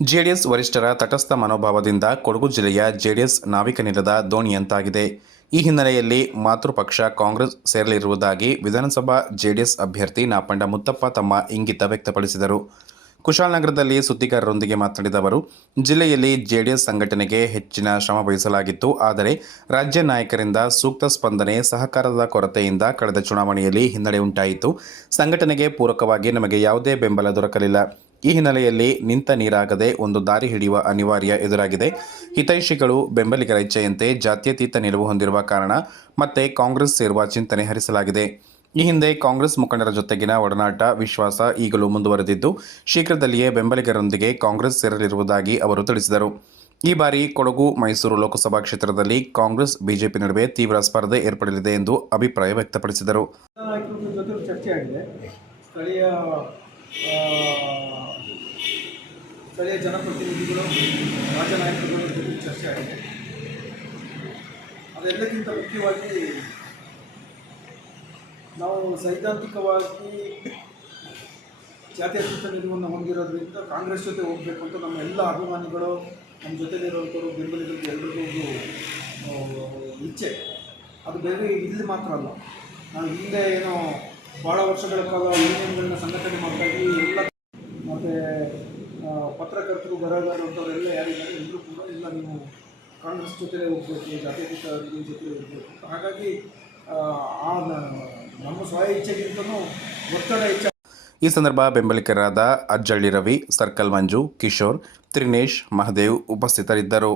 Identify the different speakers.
Speaker 1: JDS ವರಿಷ್ಠರ ತಟಸ್ಥ ಮನೋಭಾವದಿಂದ ಕೊಡಗು ಜಿಲ್ಲೆಯ ಜೆಡಿಎಸ್ ನಾವಿಕನಿರದ ದೋಣಿಯಂತಾಗಿದೆ ಈ ಹಿನ್ನೆಲೆಯಲ್ಲಿ ಮಾತೃಪಕ್ಷ ಕಾಂಗ್ರೆಸ್ ಸೇರಲಿರುವುದಾಗಿ ವಿಧಾನಸಭಾ ಜೆಡಿಎಸ್ ಅಭ್ಯರ್ಥಿ ನಾಪಂಡ ಮುತ್ತಪ್ಪ ತಮ್ಮ ಇಂಗಿತ ವ್ಯಕ್ತಪಡಿಸಿದರು. ಕುಶಾಲನಗರದಲ್ಲಿ ಸುದ್ದಿಗಾರರೊಂದಿಗೆ ಮಾತನಾಡಿದ ಅವರು, ಜಿಲ್ಲೆಯಲ್ಲಿ ಜೆಡಿಎಸ್ ಸಂಘಟನೆಗೆ ಹೆಚ್ಚಿನ ಶ್ರಮ ವಹಿಸಲಾಗಿತ್ತು. ಆದರೆ ರಾಜ್ಯ ನಾಯಕರಿಂದ ಸೂಕ್ತ ಸ್ಪಂದನೆ, ಸಹಕಾರದ ಕೊರತೆಯಿಂದ ಕಳೆದ ಚುನಾವಣೆಯಲ್ಲಿ ಹಿನ್ನಡೆ ಉಂಟಾಯಿತು. ಸಂಘಟನೆಗೆ ಪೂರಕವಾಗಿ ನಮಗೆ ಯಾವುದೇ ಬೆಂಬಲ ದೊರಕಲಿಲ್ಲ. ಈ ಹಿನ್ನೆಲೆಯಲ್ಲಿ ನಿಂತ ನೀರಾಗದೆ ಒಂದು ದಾರಿ ಹಿಡಿಯುವ ಅನಿವಾರ್ಯ ಎದುರಾಗಿದೆ. ಹಿತೈಷಿಗಳು ಬೆಂಬಲಿಗರ ಇಚ್ಛೆಯಂತೆ ಜಾತ್ಯತೀತ ನಿಲುವು ಹೊಂದಿರುವ ಕಾರಣ ಮತ್ತೆ ಕಾಂಗ್ರೆಸ್ ಸೇರುವ ಚಿಂತನೆ ಹರಿಸಲಾಗಿದೆ. ಈ ಹಿಂದೆ ಕಾಂಗ್ರೆಸ್ ಮುಖಂಡರ ಜೊತೆಗಿನ ಒಡನಾಟ ವಿಶ್ವಾಸ ಈಗಲೂ ಮುಂದುವರೆದಿದ್ದು, ಶೀಘ್ರದಲ್ಲಿಯೇ ಬೆಂಬಲಿಗರೊಂದಿಗೆ ಕಾಂಗ್ರೆಸ್ ಸೇರಲಿರುವುದಾಗಿ ಅವರು ತಿಳಿಸಿದರು. ಈ ಬಾರಿ ಕೊಡಗು, ಮೈಸೂರು ಲೋಕಸಭಾ ಕ್ಷೇತ್ರದಲ್ಲಿ ಕಾಂಗ್ರೆಸ್, ಬಿಜೆಪಿ ನಡುವೆ ತೀವ್ರ ಸ್ಪರ್ಧೆ ಏರ್ಪಡಲಿದೆ ಎಂದು ಅಭಿಪ್ರಾಯ ವ್ಯಕ್ತಪಡಿಸಿದರು.
Speaker 2: ಸ್ಥಳೀಯ ಜನಪ್ರತಿನಿಧಿಗಳು ರಾಜನಾಯಕರುಗಳ ಜೊತೆ ಚರ್ಚೆ ಆಗಿದೆ. ಅದೆಲ್ಲಕ್ಕಿಂತ ಮುಖ್ಯವಾಗಿ ನಾವು ಸೈದ್ಧಾಂತಿಕವಾಗಿ ಜಾತ್ಯತೀತ ನಿಲುವನ್ನು ಹೊಂದಿರೋದ್ರಿಂದ ಕಾಂಗ್ರೆಸ್ ಜೊತೆ ಹೋಗಬೇಕು ಅಂತ ನಮ್ಮ ಎಲ್ಲ ಅಭಿಮಾನಿಗಳು, ನಮ್ಮ ಜೊತೆಲಿರುವಂಥವ್ರು ಬೆಂಬಲಿಗರಿಗೆ ಎಲ್ರಿಗೂ ಒಂದು ಇಚ್ಛೆ. ಅದು ಬೇರೆ ಇಲ್ಲಿ ಮಾತ್ರ ಅಲ್ಲ. ನಾವು ಹಿಂದೆ ಏನೋ ಭಾಳ ವರ್ಷಗಳ ಕಾಲ ಯೂನಿಯನ್ಗಳನ್ನ ಸಂಘಟನೆ ಇದ್ವಿ, ಎಲ್ಲ ಮತ್ತು ಪತ್ರಕರ್ತರು ಬರಹಗಾರರಂಥವರೆಲ್ಲ ಯಾರಿದ್ದಾರೆ ಎಲ್ಲರೂ ಕೂಡ ಇಲ್ಲ, ನೀವು ಕಾಂಗ್ರೆಸ್ ಜೊತೆ ಹೋಗ್ಬೇಕು ಜಾತ್ಯತೀತ ನಿಲುವಿನ ಜೊತೆ ಹೋಗ್ಬೇಕು. ಹಾಗಾಗಿ, ಆ ನಮ್ಮ ಸ್ವಯ ಇಚ್ಛೆಗಿಂತನೂ ಒತ್ತಡ ಹೆಚ್ಚ
Speaker 1: ಈ ಸಂದರ್ಭ ಬೆಂಬಲಿಗರಾದ ಅಜ್ಜಳ್ಳಿ ರವಿ, ಸರ್ಕಲ್ ಮಂಜು, ಕಿಶೋರ್, ತ್ರಿನೇಶ್, ಮಹದೇವ್ ಉಪಸ್ಥಿತರಿದ್ದರು.